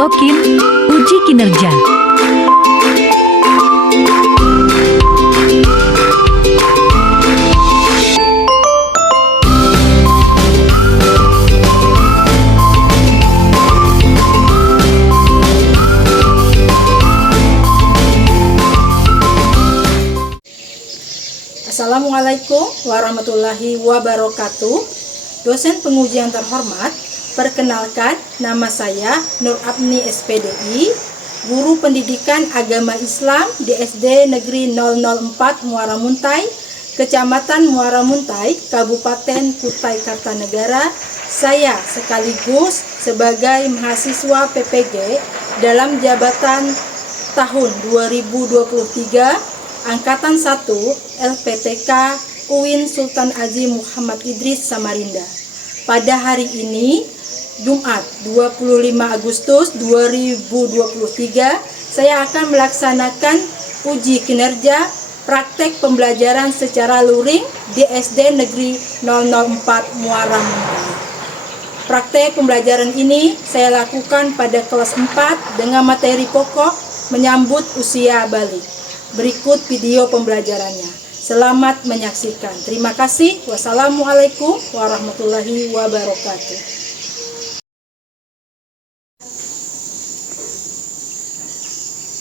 Okin, uji kinerja. Assalamualaikum warahmatullahi wabarakatuh. Dosen pengujian terhormat, perkenalkan nama saya Nur Apni SPDI, Guru Pendidikan Agama Islam di SD Negeri 004 Muara Muntai, Kecamatan Muara Muntai, Kabupaten Kutai Kartanegara. Saya sekaligus sebagai mahasiswa PPG dalam jabatan tahun 2023 Angkatan 1 LPTK UIN Sultan Haji Muhammad Idris Samarinda. Pada hari ini, Jumat 25 Agustus 2023, saya akan melaksanakan uji kinerja praktek pembelajaran secara luring di SD Negeri 004 Muara Muntai. Praktek pembelajaran ini saya lakukan pada kelas 4 dengan materi pokok menyambut usia balik. Berikut video pembelajarannya. Selamat menyaksikan. Terima kasih. Wassalamualaikum warahmatullahi wabarakatuh.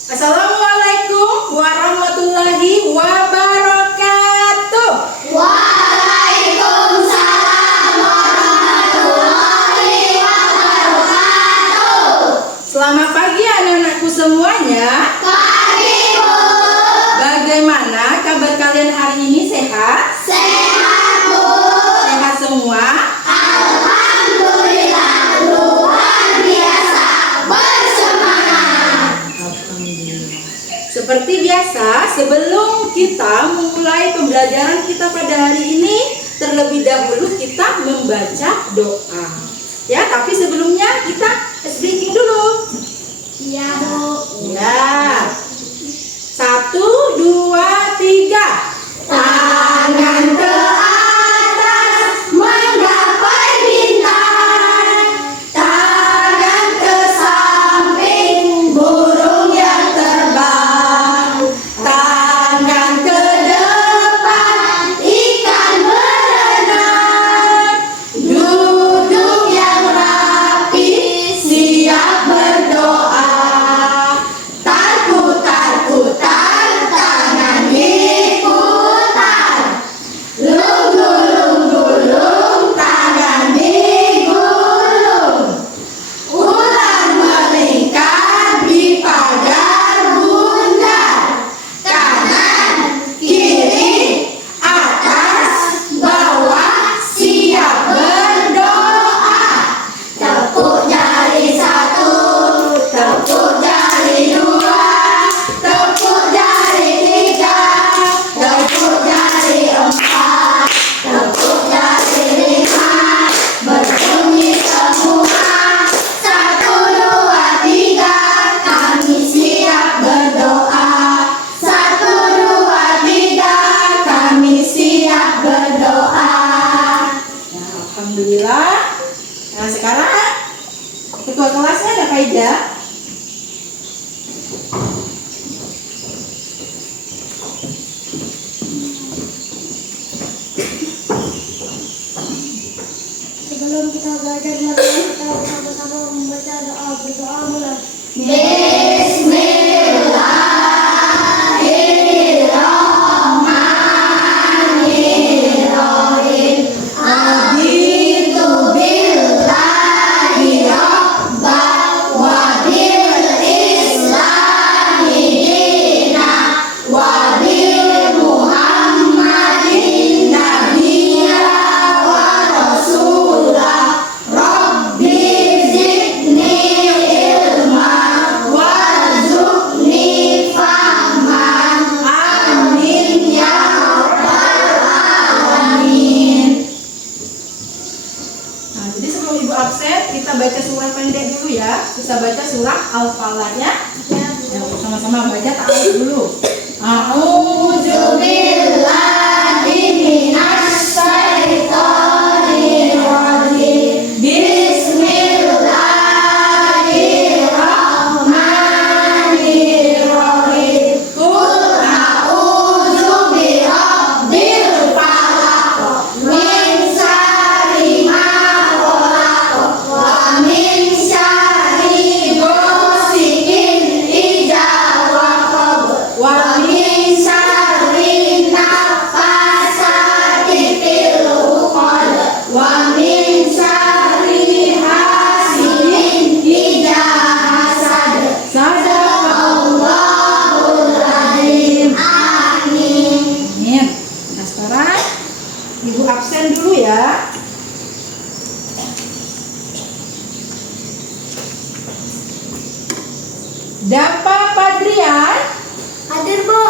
Assalamualaikum warahmatullahi wabarakatuh. Waalaikumsalam warahmatullahi wabarakatuh. Selamat pagi anak-anakku semuanya. Bagaimana kabar kalian hari ini? Sehat? Sehat, Bu. Sehat semua? Alhamdulillah, luar biasa, bersemangat. Alhamdulillah. Seperti biasa, sebelum kita memulai pembelajaran kita pada hari ini, terlebih dahulu kita membaca doa. Ya, tapi sebelumnya kita speaking dulu. Iya, Bu. Ya. 1, 2, 3. Tangan ke atas menggapai bintang, tangan ke samping burung yang terbang, tangan ke depan ikan berenang, duduk yang rapi siap berdoa. Putar-putar tangan diputar, lunggul-lunggul tangan digulung, ular melingkar di pagar bundar, kanan, kiri, atas, bawah, siap berdoa. Tepuk jari 1, tepuk jari 2, tepuk jari 3, tepuk jari 4, tepuk jari 5, berbunyi semua. 1, 2, 3, kami siap berdoa. 1, 2, 3, kami siap berdoa. Ya, alhamdulillah. Nah, sekarang ketua kelasnya ada Faida. Sebelum kita belajar, mari kita sama-sama membaca doa. Berdoa mulai. Bismillahirrahmanirrahim. Abitu billahi rabbal wa bil islami dina wa bil muhammadin nabiyya wa rasulah. Rabbi zidni ilma warzuqni fahman. Amin ya rabbal alamin. Nah, jadi sebelum ibu absen, kita baca surah pendek dulu ya. Kita baca surah Al-Falaq ya. Ya, sama-sama baca ta'awudz dulu. A'udzu Billahi minas syaitonir rajim. Bismillahirrahmanirrahim. Dapa Padrian, Hadir Bu.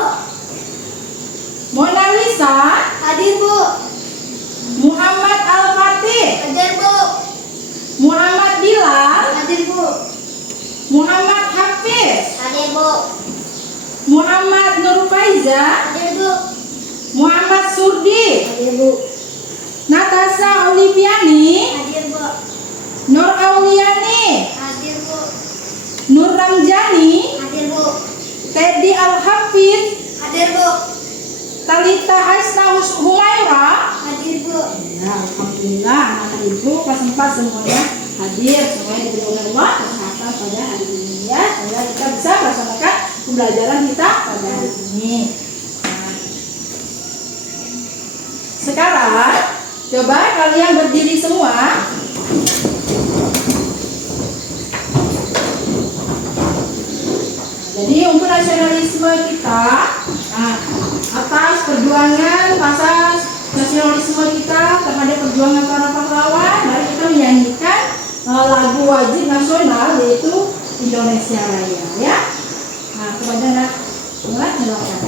Mona Lisa, Hadir Bu. Muhammad Al-Fatih, Hadir Bu. Muhammad Bilal, Hadir Bu. Muhammad Hafiz, Hadir Bu. Muhammad Nur Faiza, Hadir Bu. Muhammad Surdi, Hadir Bu. Natasha Oliviani, Hadir Bu. Nur Auliani, Hadir Bu. Nur Ramjani, Hadir Bu. Teddy Al-Hafid, Hadir Bu. Talita Hasna Humaira. Hadir Bu. Ya, alhamdulillah anak ibu kelas 4 semuanya hadir, semuanya diberi oleh Allah kesehatan pada hari ini ya, sehingga kita bisa melaksanakan pembelajaran kita pada hari ini. Nah, sekarang coba kalian berdiri semua. Jadi untuk nasionalisme kita, nah, atas perjuangan asas nasionalisme kita terhadap perjuangan para pahlawan, mari kita menyanyikan lagu wajib nasional yaitu Indonesia Raya ya. Nah, kepada anak mulai silakan.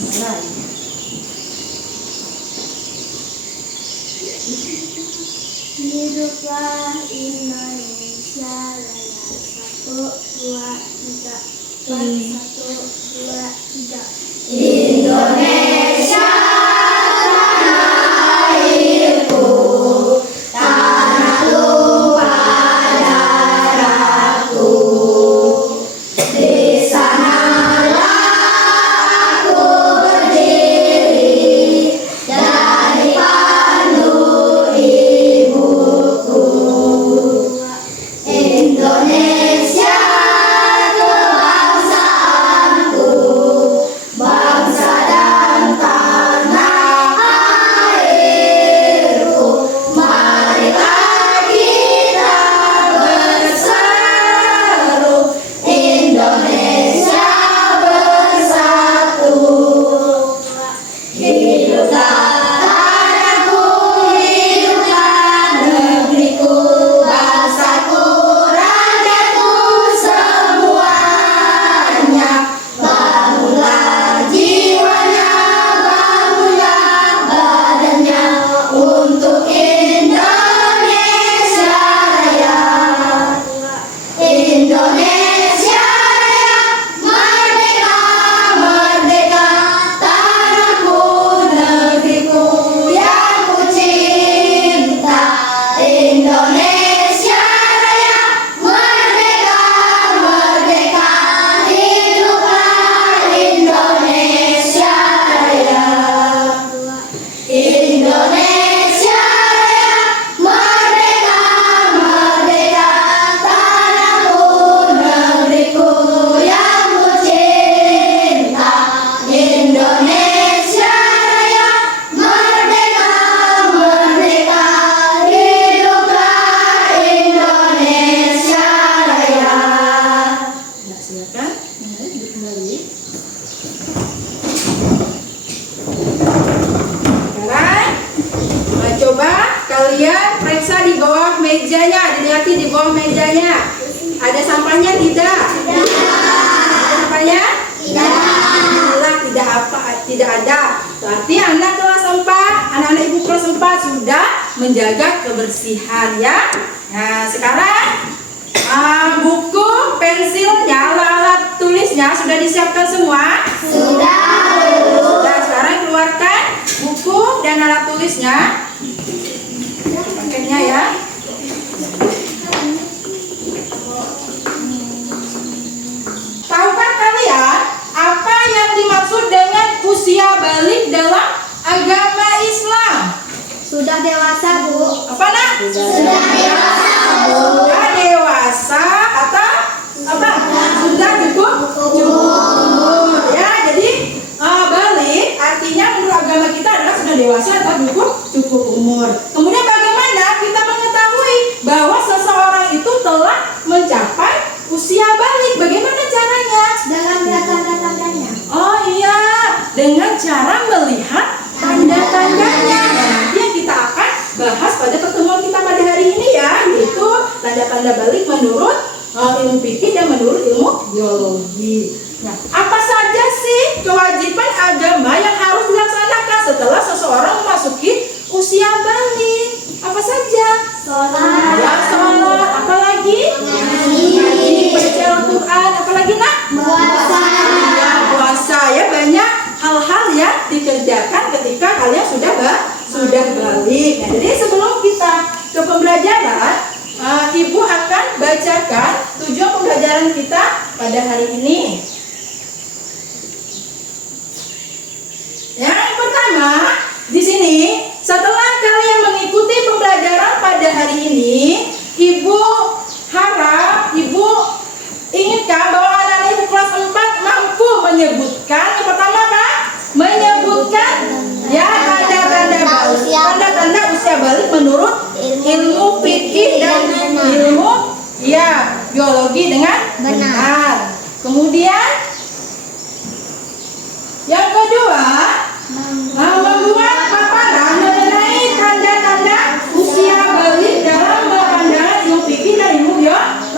Mulai. Hiduplah Indonesia Raya. 1, 2, 3. 1, 2, 3. Indonesia tanah airku, tanah tumpah darahku. Di sanalah aku berdiri dan dipandu ibuku. Indonesia kebangsaanku, bangsa dan tanah airku. Marilah kita berseru, Indonesia bersatu. Hiduplah tanahku, hiduplah negeriku, bangsaku, rakyatku semuanya. Bangunlah jiwanya, bangunlah badannya untuk Indonesia Raya. Indonesia Raya, merdeka, merdeka, tanahku, negeriku yang ku cinta. Indonesia Raya, merdeka, merdeka, hiduplah Indonesia Raya. Indonesia Raya, merdeka, merdeka, tanahku, negeriku yang ku cinta. Indonesia Raya, merdeka, merdeka, hiduplah Indonesia Raya. Ya, silakan. Duduk kembali. Sekarang coba kalian periksa di bawah mejanya, dilihat di bawah mejanya. Ada sampahnya tidak? Ada sampahnya? Tidak. Tidak apa? Tidak ada. Berarti anak kelas 4, anak-anak ibu kelas 4 sudah menjaga kebersihan ya. Nah, sekarang buku, pensilnya, alat tulisnya sudah disiapkan semua? Sudah, sekarang keluarkan buku dan alat tulisnya. Pakainya ya. Tahukah kalian apa yang dimaksud dengan usia balik dalam agama Islam? Sudah dewasa, Bu. Apa nak? Sudah dewasa, Bu. Sudah dewasa atau apa? Sudah cukup? Cukup. Ya, jadi balik artinya menurut agama kita adalah sudah dewasa atau cukup umur. Kemudian bagaimana kita mengetahui bahwa seseorang itu telah mencapai usia balik? Bagaimana caranya? Dengan melihat tanda-tandanya. Oh iya, dengan cara melihat tanda-tandanya. Nah, nanti yang kita akan bahas pada pertemuan kita pada hari ini ya, yaitu tanda tanda-tanda balik menurut ilmu fikih dan menurut ilmu biologi. Nah, apa saja sih kewajiban agama yang harus dilaksanakan setelah seseorang memasuki usia balik? Apa saja? Sholat. Ya, sholat. Apa lagi? Ngaji, baca Al-Quran. Apa lagi, nak? Puasa. Ya, puasa. Ya, banyak hal-hal yang dikerjakan ketika kalian sudah balik. Nah, jadi sebelum kita ke pembelajaran, Ibu akan bacakan tujuan pembelajaran kita pada hari ini. Yang pertama, di sini setelah kalian mengikuti pembelajaran pada hari ini, Ibu harap, Ibu inginkan bahwa anak-anak Ibu kelas 4 mampu menyebutkan yang pertama apa? Menyebutkan ya tanda-tanda usia balik menurut ilmu fikih dan ilmu ya biologi dengan benar. Kemudian yang kedua, membuat paparan mengenai tanda-tanda usia balik dalam pandangan ilmu fikih dan ilmu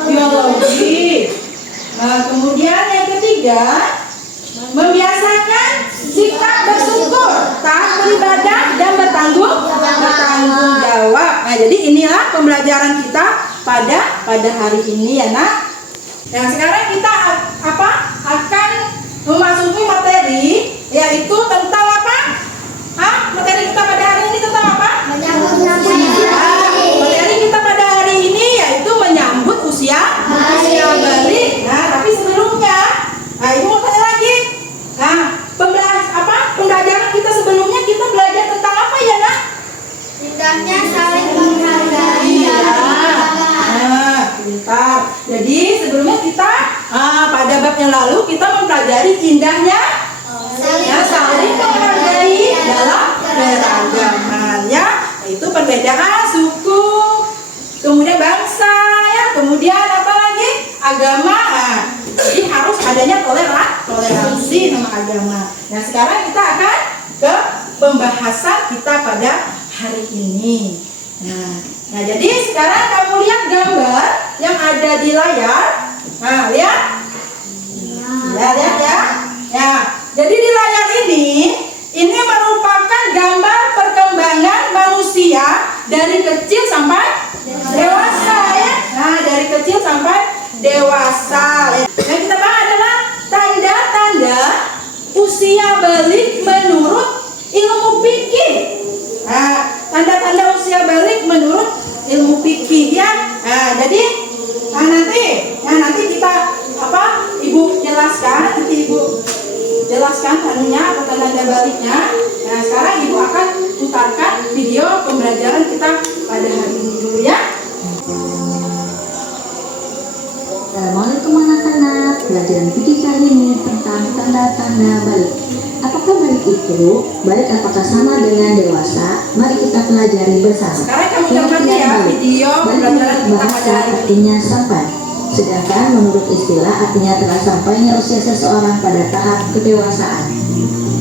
biologi. Kemudian yang ketiga, membiasakan sikap bersyukur, taat beribadah dan bertanggung jawab. Nah, jadi inilah pembelajaran kita pada hari ini ya, Nak. Nah, sekarang kita akan memasuki materi, yaitu tentang apa? Materi kita pada hari ini tentang apa? Materi kita pada hari ini yaitu menyambut usia balik. Nah, tapi sebelumnya, Ibu mau tanya lagi. Nah, pembelajaran kita sebelumnya kita belajar tentang apa ya, Nak? Indahnya saling menghargai dalam beragama. Pintar. Jadi sebelumnya kita pada bab yang lalu kita mempelajari indahnya saling menghargai dalam beragama, ya, yaitu perbedaan suku, kemudian bangsa, ya, kemudian apa lagi? Agama. Jadi harus adanya toleransi sama agama. Nah, sekarang kita akan ke pembahasan kita pada hari ini. Nah, jadi sekarang kamu lihat gambar yang ada di layar. Nah, lihat. Lihat ya. Ya, jadi di layar ini merupakan gambar perkembangan manusia dari kecil sampai dewasa, ya. Nah, dari kecil sampai dewasa. Yang kita bahas adalah tanda-tanda usia balik menurut ilmu fikih. Nah, tanda-tanda usia balik menurut ilmu fikih, ya. Nah, jadi nanti kita Ibu jelaskan, apa tanda-tanda baliknya. Nah, sekarang Ibu akan putarkan video pembelajaran kita pada hari ini dulu, ya. Assalamualaikum anak-anak. Pelajaran fikih kali ini tentang tanda-tanda balik. Apakah balik itu? Balik apakah sama dengan dewasa? Mari kita pelajari bersama. Sekarang kamu cermati ya video pembelajaran kita Bahasa pada hari ini. artinya sampai. Sedangkan menurut istilah artinya telah sampainya usia seseorang pada tahap kedewasaan.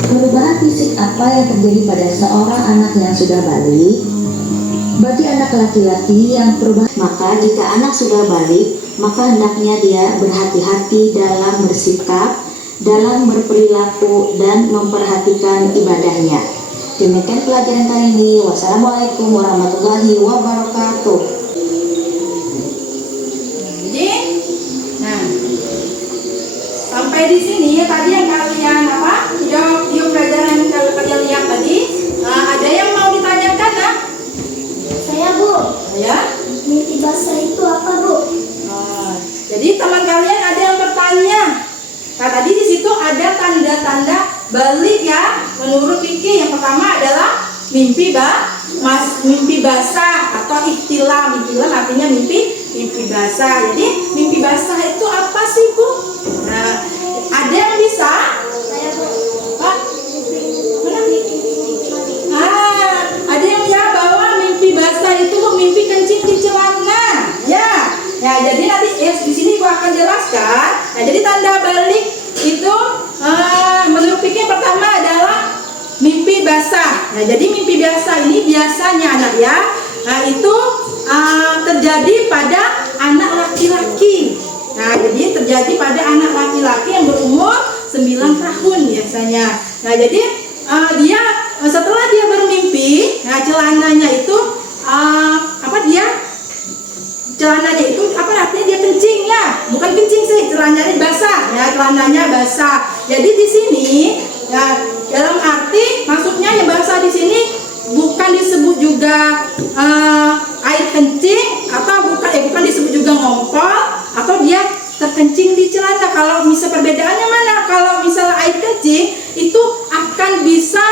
Perubahan fisik apa yang terjadi pada seorang anak yang sudah balik? Bagi anak laki-laki yang perubahan, maka jika anak sudah balik, maka hendaknya dia berhati-hati dalam bersikap, dalam berperilaku, dan memperhatikan ibadahnya. Demikian pelajaran kali ini. Wassalamualaikum warahmatullahi wabarakatuh. Sampai di sini tadi yang kalian video pelajaran yang kalian lihat tadi, ada yang mau ditanyakan, nak? Saya, Bu. Ya. Mimpi basah itu apa, Bu? Jadi teman kalian ada yang bertanya. Nah, tadi di situ ada tanda-tanda balik, ya, menurut fikih. Yang pertama adalah mimpi basah atau ihtilam. Ihtilam artinya mimpi basah. Jadi mimpi basah itu apa sih, Bu? Nah, ada yang bisa? Saya, Bu. Ada yang ya bahwa mimpi basah itu, Bu, mimpi kencing di celana. Ya. Ya, jadi nanti di sini gua akan jelaskan. Nah, jadi tanda balik itu menurut fikih pertama adalah mimpi basah. Nah, jadi mimpi basah ini biasanya anak, ya, itu terjadi pada anak laki-laki. Nah, jadi terjadi pada anak laki-laki yang berumur 9 tahun biasanya. Nah, jadi dia setelah dia bermimpi, nah celananya itu celananya itu artinya dia kencing ya, bukan kencing sih, celananya basah ya, celananya basah. Jadi di sini ya, dalam arti maksudnya yang basah di sini bukan disebut juga air kencing, atau bukan disebut juga ngompol, atau dia terkencing di celana. Kalau misal perbedaannya mana? Kalau misal air kencing itu akan bisa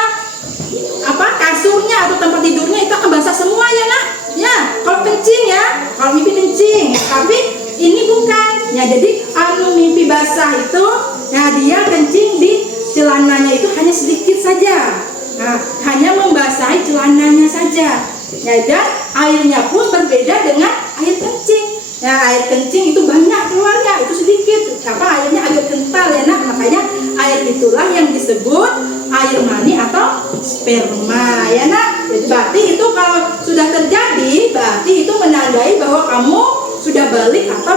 kasurnya atau tempat tidurnya itu akan basah semua ya nak. Ya, kalau kencing ya, kalau mimpi kencing, tapi ini bukan. Ya, jadi mimpi basah itu, ya dia kencing di celananya itu hanya sedikit saja. Nah, hanya membasahi celananya saja. Ya, dan airnya pun berbeda dengan air kencing. Ya, air kencing itu banyak keluarnya, itu sedikit. Airnya agak kental ya nak. Makanya air itulah yang disebut air mani atau sperma ya nak. Jadi berarti itu kalau sudah terjadi, berarti itu menandai bahwa kamu sudah balik atau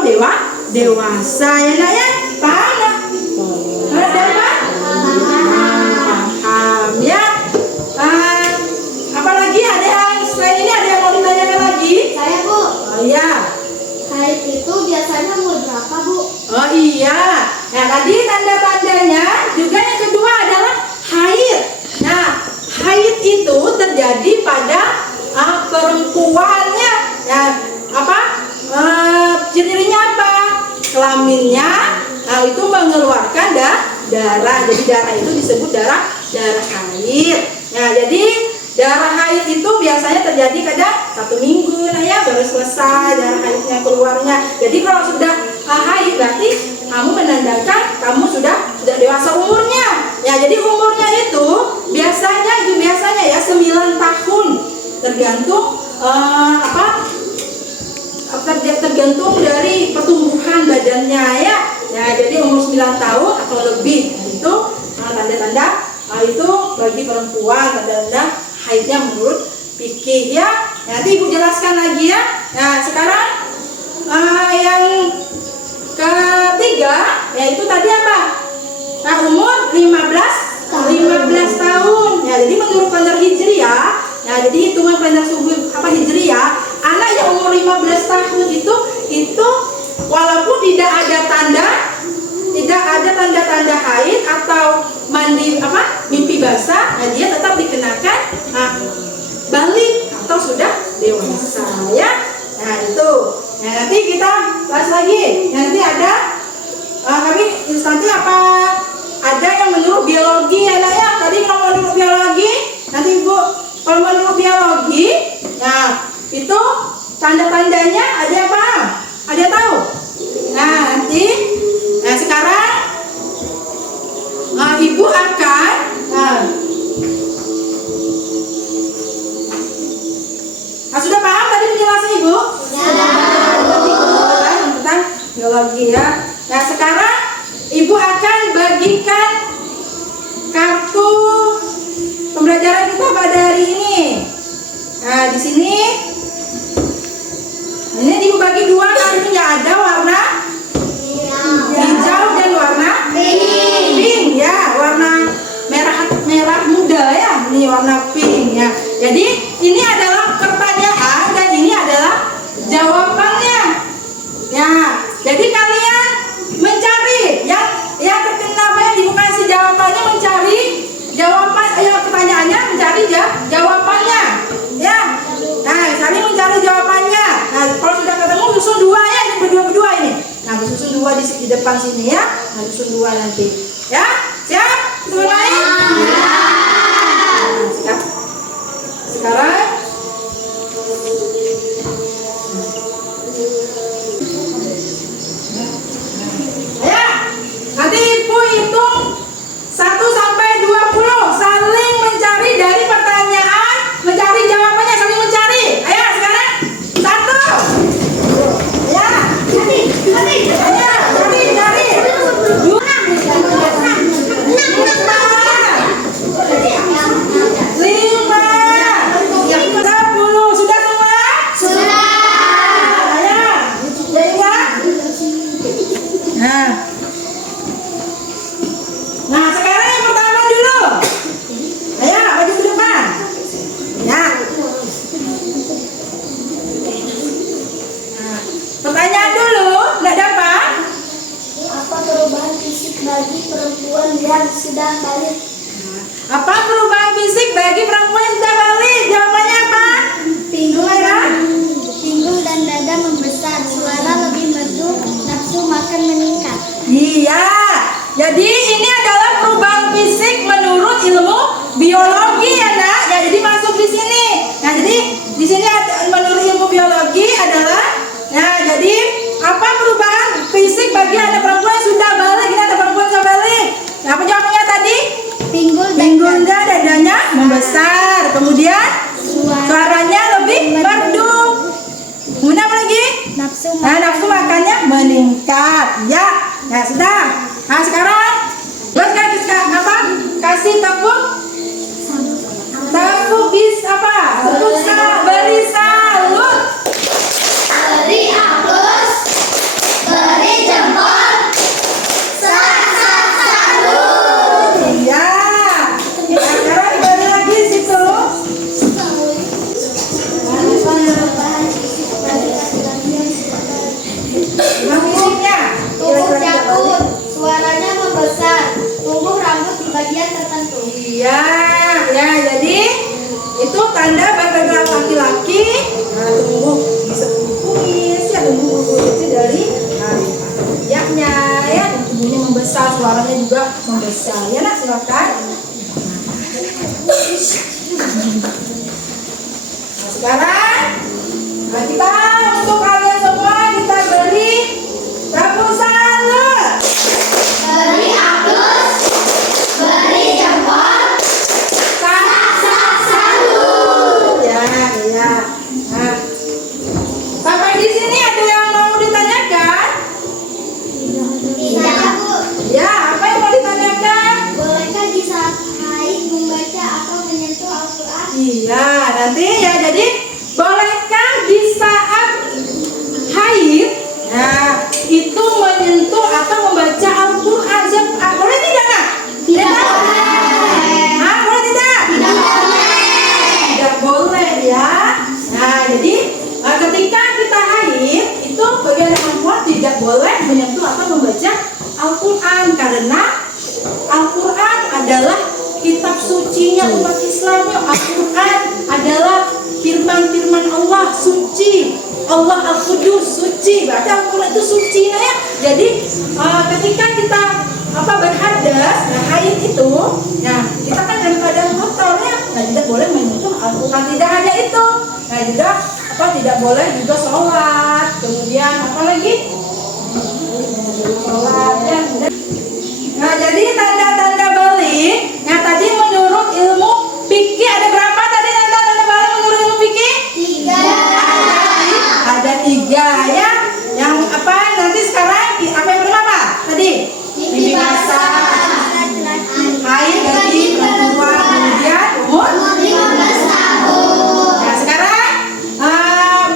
dewasa ya nak ya. Paham nak? Paham ya. Apalagi ada yang selain ini, ada yang mau ditanyakan lagi? Saya Bu, Oh iya. haid itu biasanya umur berapa Bu? Oh iya. Nah tadi tanda-tandanya juga yang kedua adalah haid. Nah haid itu terjadi pada perempuannya. Nah ciri-cirinya apa? Kelaminnya itu mengeluarkan darah. Jadi darah itu disebut darah haid. Nah jadi darah haid itu biasanya terjadi kadang 1 minggu nah ya, baru selesai darah haidnya keluarnya. Jadi kalau sudah haid berarti kamu menandakan kamu sudah dewasa umurnya. Ya, jadi umurnya itu biasanya ya 9 tahun. Tergantung tergantung dari pertumbuhan badannya ya. Ya, jadi umur 9 tahun atau lebih. Nah, itu tanda-tanda itu bagi perempuan tanda-tanda haidnya menurut fikih ya. Nanti Ibu jelaskan lagi ya. Nah sekarang yang ketiga yaitu tadi apa? Nah umur 15 tahun. Ya jadi menurut kalender Hijriah, ya jadi hitungan kalender Hijriah, anak yang umur 15 tahun itu walaupun tidak ada tanda-tanda haid atau mimpi basah, nah dia tetap dikenakan balik atau sudah dewasa ya. Nah itu. Nah nanti kita bahas lagi. Nanti ada nanti ada yang menurut biologi ya nak ya. Tadi kalau menurut biologi, nanti Ibu kalau menurut biologi, nah itu tanda-tandanya ada apa? Ada tahu? Nah sekarang Ibu akan sudah paham tadi penjelasan Ibu? Tentang biologi ya. Nah sekarang Ibu akan bagikan kartu pembelajaran kita pada hari ini. Nah di sini ini Ibu bagi 2 kartunya, ada warna hijau dan warna pink ya, warna merah muda ya, ini warna pink ya. Jadi ini adalah pertanyaan dan ini adalah jawabannya. Ya, jadi kalian mencari yang terkena yang dikasih jawabannya, mencari jawaban pertanyaannya, mencari jawabannya. Ya. Nah, kalian mencari jawabannya. Nah, kalau sudah ketemu susun 2 ya, ini berdua ini. Nah, susun 2 di depan sini ya. Nah, susun 2 nanti. Ya, siap? Mulai. Siap. Sekarang ya, nanti Ibu hitung 1 sampai 20, saling mencari dari pertanyaan, mencari jawabannya, saling mencari. Ayo sekarang 1. Ya, cari. 2. 5. bagi perempuan yang sudah balik. Apa perubahan fisik bagi perempuan yang sudah balik? Jawabannya apa? Pinggul Ya? pinggul dan dada membesar, suara lebih merdu, nafsu makan meningkat. Iya. Jadi ini adalah perubahan fisik menurut ilmu biologi ya nak. Ya jadi masuk di sini. Nah jadi di sini menurut ilmu biologi adalah, nah jadi apa perubahan fisik bagi anak perempuan yang sudah balik? Ini ada perempuan yang sudah balik. Nah, apa jawabannya tadi? Pinggulnya dadanya membesar. Kemudian suaranya lebih merdu. Kemudian apa lagi? Nafsu makannya meningkat. Ya, ya sudah. Nah sekarang apa? Kasih tepuk bis apa? Beri salut. Beri aplaus, beri jempol, salut. Iya. Nah, sekarang beri lagi situ. Fisiknya. Tubuh jakun, suaranya membesar, tumbuh rambut di bagian tertentu. Iya, ya jadi itu tanda pada laki-laki. Nah, tumbuh bisa tumbuh kumis, ya tumbuh kumis dari yaknya ya, tumbuhnya membesar, suaranya juga membesar. Ya nak silakan. Nah, sekarang kita untuk kalian semua kita beri tepuk salut. Beri aplaus, beri jempol, salut. Ya, ya. Nah, sampai di sini ada yang mau ditanyakan? Tidak, Bu. Ya, apa yang mau ditanyakan? Bolehkah di saat haid membaca atau menyentuh Al-Quran? Iya, nanti ya jadi bolehkah di saat haid, nah itu menyentuh atau membaca Al-Quran? Boleh tidak nak? Tidak boleh. Boleh tidak? Tidak boleh. Tidak boleh ya. Nah jadi ketika kita haid itu bagi anak perempuan tidak boleh menyentuh atau membaca Al-Quran karena Al-Quran adalah kitab sucinya umat Islam. Al-Quran adalah firman-firman Allah suci. Allah Al-Qudus suci. Berarti Al-Quran itu suci nah ya. Jadi ketika kita berhadas, nah haid itu, nah kita kan dalam keadaan kotor ya. Nah tidak boleh menyentuh Al-Quran, tidak hanya itu. Nah juga tidak boleh juga sholat. Kemudian apa lagi? Sholat ya. Nah jadi tanda-tanda balik. Nah tadi menurut ilmu fikih ada berapa tadi tanda-tanda balik menurut ilmu fikih? 3. Ada 3 ya. Yang apa nanti sekarang apa yang pertama tadi? Mimpi basah, haid bagi perempuan, kemudian umur 15 tahun. Nah sekarang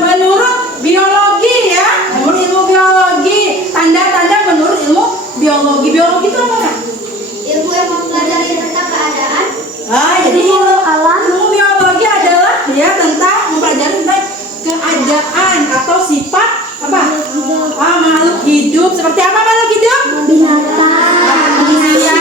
menurut biologi ya, menurut ilmu biologi, tanda-tanda menurut ilmu biologi. Biologi itu apa? Ilmu yang mempelajari tentang keadaan. Jadi ilmu biologi adalah ya tentang mempelajari tentang keadaan atau sifat apa? Makhluk hidup. Seperti apa makhluk hidup? Manusia,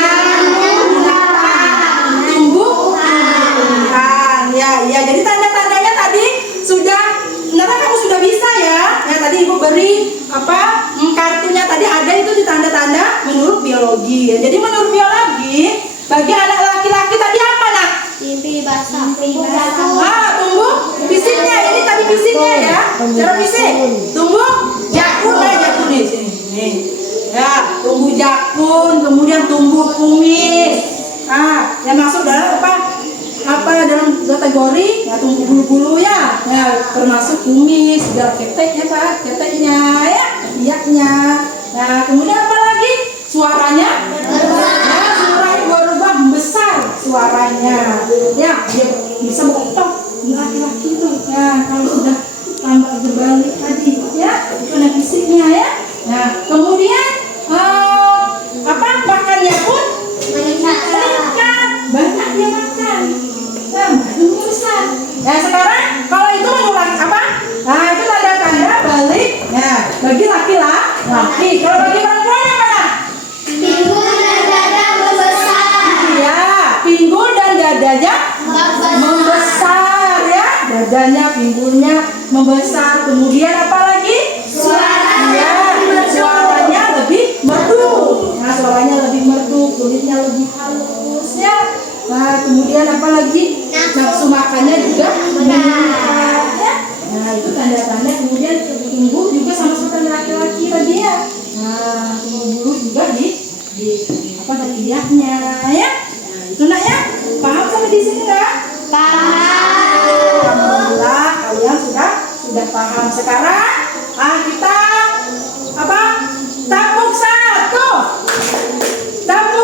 binatang, tumbuhan. Ya. Jadi tanda-tandanya tadi sudah, ternyata kamu sudah bisa ya. Ya tadi ibu beri kartunya tadi ada itu di tanda-tanda menurut biologi. Ya. Jadi menurut biologi bagi anak laki-laki tadi apa nak? Mimpi basah. Tumbuh fisiknya. Ini tadi fisiknya ya. Cara fisik. Tumbuh jakun jakun di sini. Nih. Ya, tumbuh jakun, kemudian tumbuh kumis. Yang masuk dalam dalam kategori ya tumbuh bulu-bulu ya. Ya, termasuk kumis, juga keteknya Pak, keteknya ya, ketiaknya. Nah, kemudian apa lagi? Suaranya suaranya berubah besar suaranya. Ya, dia bisa berotot laki-laki itu. Ya, kalau sudah tambah berbalik tadi ya, itu ada fisiknya ya. Nah, kemudian makannya pun meningkat, banyak dia makan. Nah, badannya besar. Nah, sekarang kalau itu menurut apa? Nah, itu tanda-tanda balik. Nah, bagi laki-laki. Kalau bagi perempuan apa? Pinggul badannya, pinggulnya membesar. Kemudian apa lagi? Suaranya lebih merdu. Nah, suaranya lebih merdu, kulitnya lebih halus ya. Nah, kemudian apa lagi? Nafsu makannya juga meningkat ya. Nah, itu tanda-tanda. Kemudian tumbuh juga sama seperti laki-laki tadi ya. Nah, tumbuh juga di ketiaknya ya. Nah, itu nak ya. Paham sampai di sini nggak? Alhamdulillah kalian sudah paham. Sekarang kita tepuk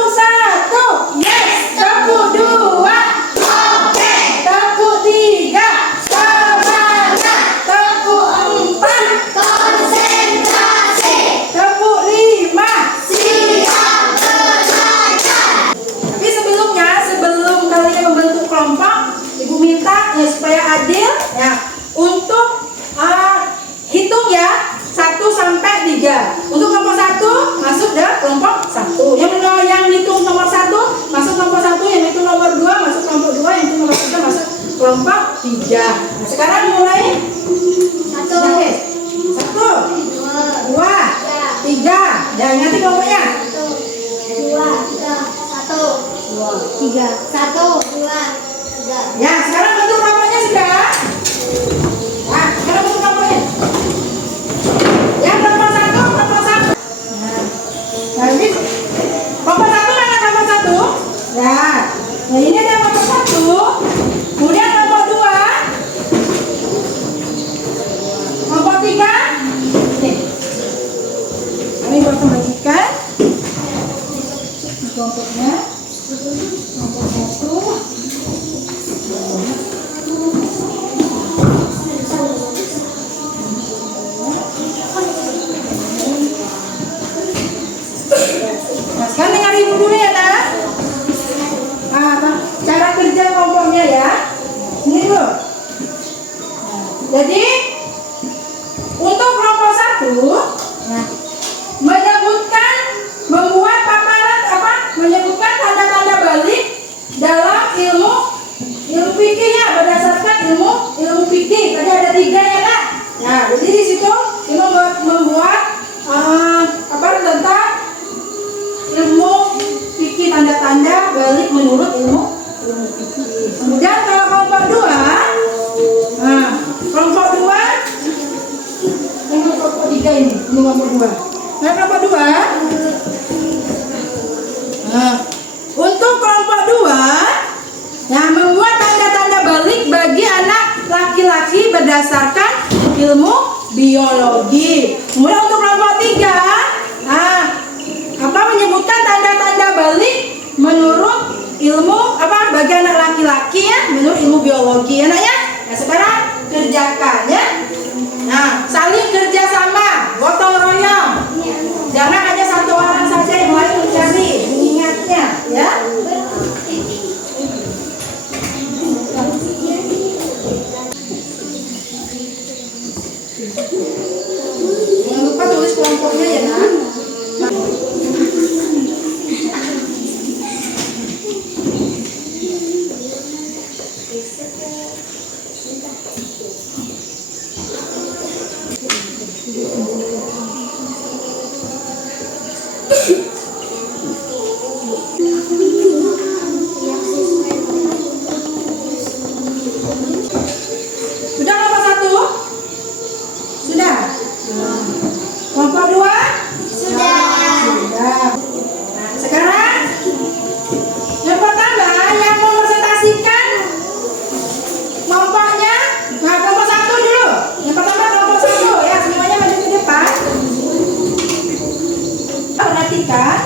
satu, yes, tepuk dua, oke, tepuk tiga, semangat, tepuk empat, konsentrasi, tepuk lima, siap belajar. Tapi sebelum kalian membentuk kelompok, ibu minta ya supaya adil ya untuk hitung ya 1 sampai 3. Untuk kelompok 1 masuk ke kelompok 1. Yang hitung nomor 1 masuk kelompok 1, yang hitung nomor 2 masuk kelompok 2, yang hitung nomor 3 masuk kelompok 3. Nah, sekarang mulai 1, 2, 3. Ya, ingat kelompoknya. 2, 3, 1, 2, 3. Ya, sekarang bentuk kelompoknya sudah. Nah, sekarang bentuk kelompoknya. Yang kelompok 1. Nah, ini kelompok 1 mana kelompok 1? Ya. Nah, ini ada kelompok 1. Kemudian kelompok 2. Kelompok 3. Nih. Ini buat membagikan kelompoknya. Kelompok 1. Nah, sekarang dengar ibu dulu ya, nak. Cara kerja kelompoknya ya. Ini dulu. Jadi untuk kelompok 1, membuat paparan menyebutkan tanda-tanda balik dalam ilmu fikih ya, berdasarkan ilmu fikih. Tadi ada 3 ya, nak. Nah, jadi di situ ini membuat tentang ilmu fikih, tanda-tanda balik menurut ilmu fikih. Kemudian kalau kelompok 2, kelompok 2 ini kelompok 3 ini kelompok 2. Nah, kelompok 2. Untuk kelompok 2 membuat tanda-tanda balik bagi anak laki-laki berdasarkan ilmu biologi. Kemudian untuk kelompok 3, menyebutkan tanda-tanda balik menurut ilmu bagi anak laki-laki ya, menurut ilmu biologi ya, nak ya. Nah, sekarang kerjakan ya. Nah, saling kerja sama, gotong royong. Jangan hanya satu orang saja yang lain mencari mengingatnya ya. Jangan lupa tulis kelompoknya ya, nak. Sudah kelompok 1? Sudah. Kelompok 2? Sudah. Nah, sekarang yang pertama yang merepresentasikan kelompoknya. Nah, kelompok 1 dulu. Yang pertama kelompok 1 ya, semuanya maju ke depan. Perhatikan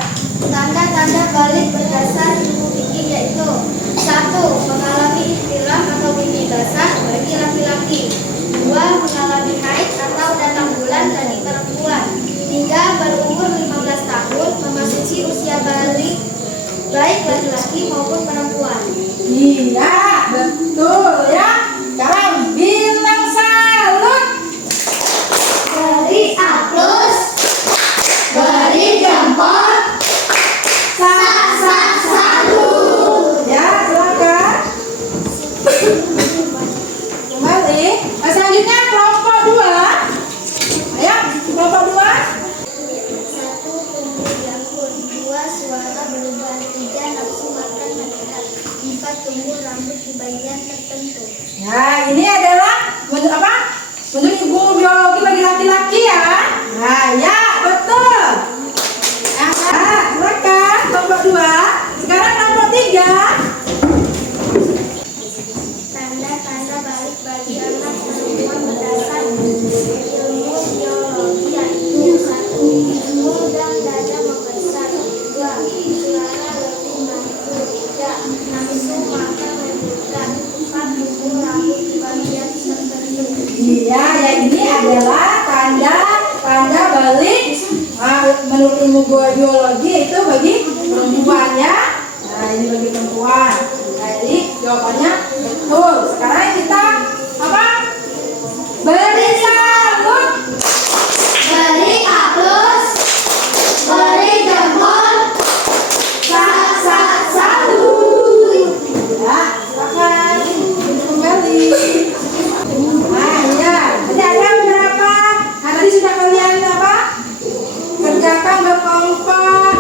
Tanda-tanda balik berdasar ilmu fikih yaitu 1. Mengalami istilah atau mimpi basah bagi laki-laki. 2. Mengalami haid atau datang bulan bagi perempuan. 3. Berumur 15 tahun memasuki usia balik baik laki-laki maupun perempuan. iya, betul ya. Sekarang bilang salut. Beri aplaus, beri jempol, Salut. Ya, silakan. Kembali. menurut ilmu biologi itu bagi perempuan ya. Nah ini bagi perempuan. Nah jadi jawabannya betul. Sekarang kita apa? Beri salut. Beri aplaus, beri jempol, Salut. Ya, silakan duduk kembali. Nah, iya. Tadi ada berapa? Nah, tadi sudah kalian apa? Kerjakan berkelompok.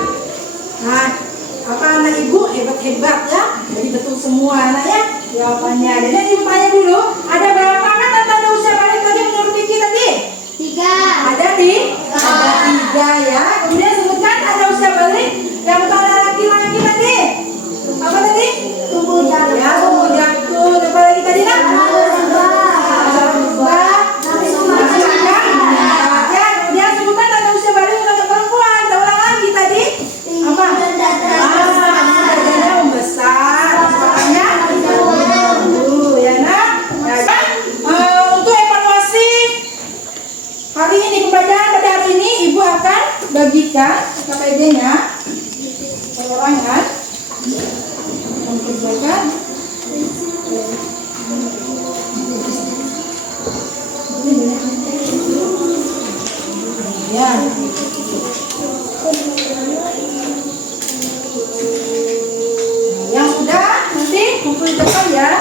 Nah, apa anak ibu hebat-hebat ya? Jadi betul semua anak ya jawabannya. Jadi ibu tanya dulu, ada berapa kan tanda usia balik tadi menurut Vicky tadi? 3. Ada tiga ya. Kemudian sebutkan ada usia balik yang pada laki-laki tadi. Apa tadi? Tumbuh jatuh. Ya, tumbuh jatuh. Apa lagi tadi nak? Masalah berubah. Ya, kemudian sebutkan tanda usia balik untuk perempuan. Kita ulang lagi tadi. Apa? Dadanya membesar. Makanya ya nak. Untuk evaluasi hari ini pembelajaran pada hari ini ibu akan bagikan KPD-nya perorangan mengerjakan ya. Yang sudah nanti kumpul di depan ya.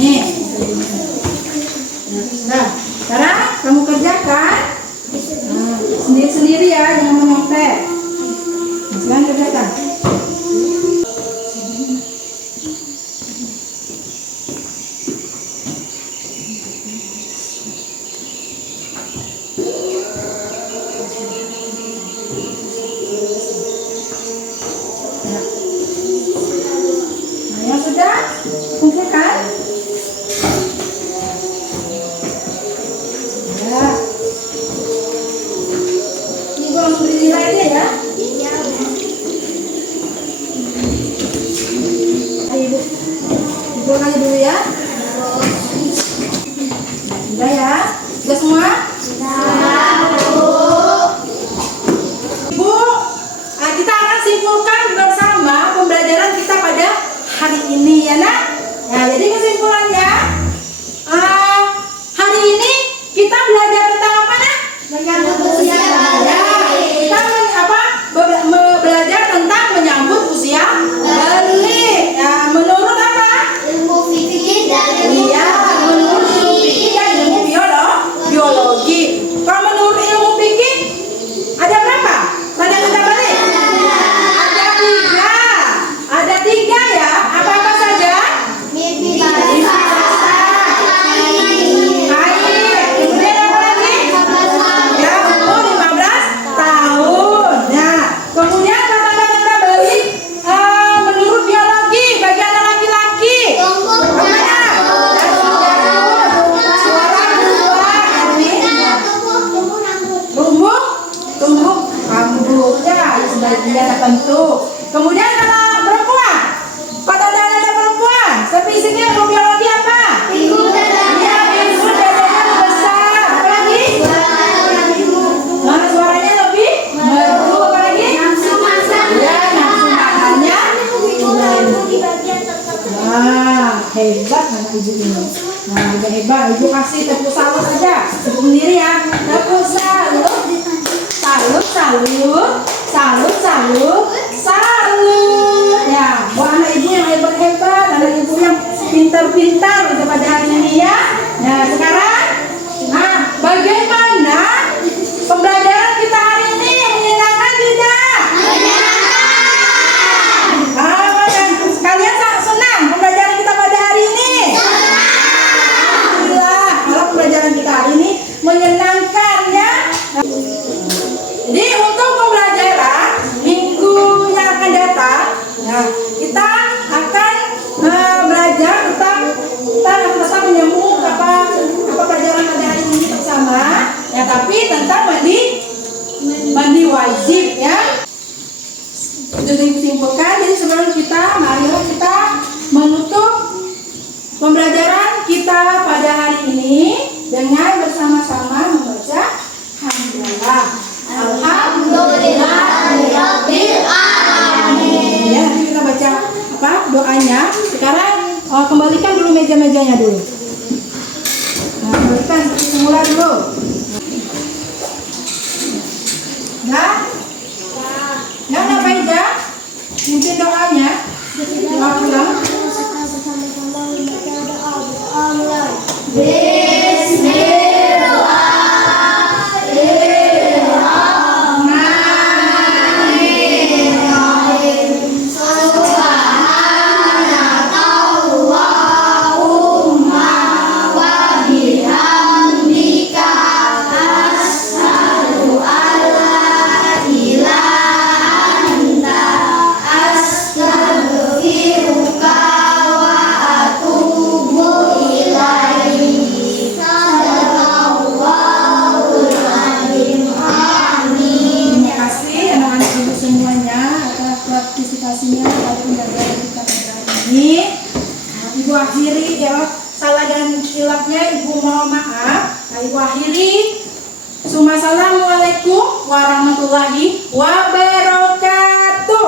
Nih. Nah, sekarang kamu kerjakan sendiri-sendiri ya, jangan menyontek. Sekarang kerjakan. Nah, yang sudah kumpulkan. Ya. Ini gua langsung beri nilai aja ya. Ayo ibu, ibu nanya dulu ya. Sudah ya, sudah semua. Ibu, kita akan simpulkan bersama pembelajaran kita pada hari ini ya nak. Nah, jadi kesimpulannya hari ini kita belajar tentang apa nak? Menyambut usia balik. Kita belajar tentang menyambut usia balik. Ya, menurut apa? Ilmu fikih dan ilmu Iya, menurut ilmu fikih dan ilmu biologi. Kalau menurut ilmu fikih ada berapa? Tanda-tanda balik? Ada tiga ya. Apa-apa saja? mimpi Haid. Kemudian apa lagi? Ya, umur 15 tahun. Ya. Kemudian tanda-tanda balik menurut biologi bagi anak laki-laki. Tumbuh rambutnya sebagian tertentu. Kemudian kalau perempuan, pada tanda perempuan, fisiknya biologi apa? Pinggul dada. Ya, pinggul dadanya besar. Apa lagi? Nah, suaranya lebih merdu. Apa lagi? Nafsu makan. Ya, nafsu makannya. Di bagian tertentu. Wah, hebat anak ibu ini. Nah, udah hebat. Ibu kasih tepuk salut aja. Tepuk sendiri ya. Tepuk salut. Salut, salut. Salut, salut. Salut. Ya, buat anak ibu yang hebat-hebat, anak ibu yang pintar-pintar pada hari ini ya. Nah, sekarang, bagaimana pembelajaran kita hari ini yang menyenangkan tidak? Kalian sangat senang pembelajaran kita pada hari ini? Alhamdulillah, kalau pembelajaran kita hari ini menyenangkan ya. Jadi untuk pembelajaran minggu yang akan datang, kita akan belajar tentang tetap menyambung apa pelajaran pada hari ini bersama. Ya, tapi tentang mandi wajib ya. Itu disimpulkan. Jadi sebelum kita, marilah kita menutup pembelajaran kita pada hari ini dengan bersama-sama membaca hamdalah. Alhamdulillahirabbil alamin. Ya, nanti kita baca apa doanya. Sekarang kembalikan dulu meja-mejanya dulu. Nah, kembalikan seperti semula dulu. Nah, yang ngapain ya? Pimpin doanya. Doa pulang. Partisipasinya pada pembelajaran kita pada hari ini. Nah, Ibu akhiri ya, salah dan hilapnya Ibu mohon maaf. Nah, Ibu akhiri. Assalamualaikum warahmatullahi wabarakatuh.